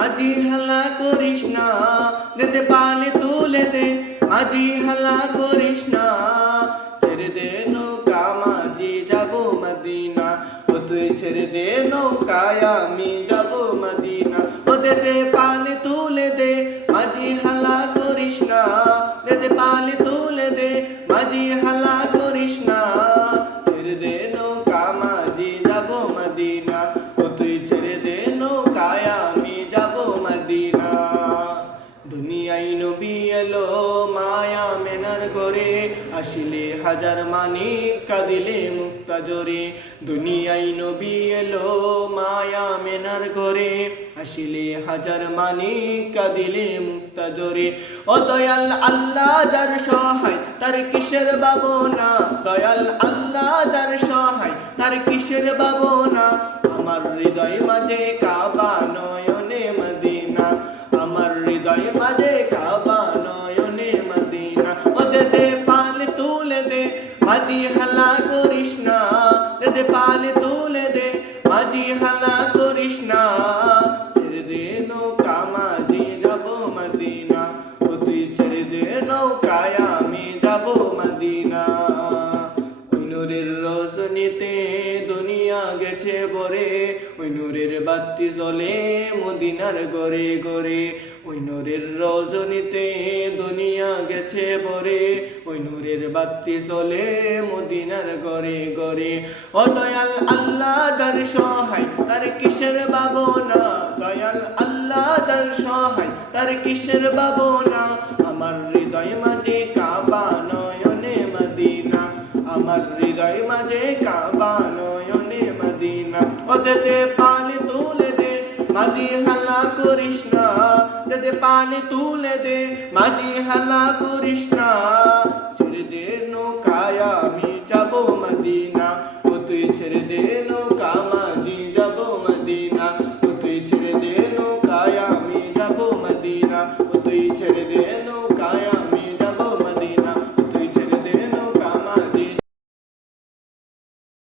মাঝি হালা করিস না, দেতে পালে তুলে দে, মাঝি হালা করিস না। ছেড়ে দে নৌকা মাঝি যাব মদিনা, ও তুই ছেড়ে দে নৌকায় আমি যাব মদিনা। ও দেতে পালে তুলে দে, মাঝি হালা করিস না, দেতে পালে তুলে দে, মাঝি হালা করিস না। ছেড়ে দে নৌকা মাঝি যাব মদিনা, ও তুই ছেড়ে দে নৌকায় আমি যাব মদিনা। দুনিয়ায় নবী এলো মায়া মেনার ঘরে, আসিলে হাজার মানিক কাঁদিলে মুক্তা জোরে। দুনিয়ায় নবী এলো মায়া মেনার ঘরে, আসিলে হাজার মানিক কাঁদিলে মুক্তা জোরে। ও দয়াল আল্লাহ যার সহায় তার কিসের ভাবনা, দয়াল আল্লাহ যার সহায় তার কিসের ভাবনা। আমার হৃদয় মাঝে কাবা নয়নে মদিনা, আমার হৃদয় মাঝে কাবা নয়নে মদিনা। ও দে পালে তুলে দে, মাঝি হালা করিস না, দে পালে তুলে দে, মাঝি হালা করিস না। ছেড়ে দে নৌকা মাঝি যাব মদিনা, ও তুই ছেড়ে দে নৌকায় আমি যাব মদিনা। ওই নূরের রজনীতে দুনিয়া গেছে ভরে, ওই নূরের বাতি জ্বলে মদিনার ঘরে ঘরে। ওই নূরের রজনীতে দুনিয়া গেছে ভরে, ওই নূরের বাতি জ্বলে মদিনার ঘরে ঘরে। ও দয়াল আল্লাহ যার সহায় তার কিসের ভাবনা, দয়াল আল্লাহ যার সহায় তার কিসের ভাবনা। আমার হৃদয় মাঝে কাবা নয়নে মদিনা, আমার হৃদয় মাঝে কাবা নয়নে মদিনা। ও দে পালে তুলে দে, মাঝি হালা করিস না, দে পালে তুলে দে, মাঝি হালা করিস না।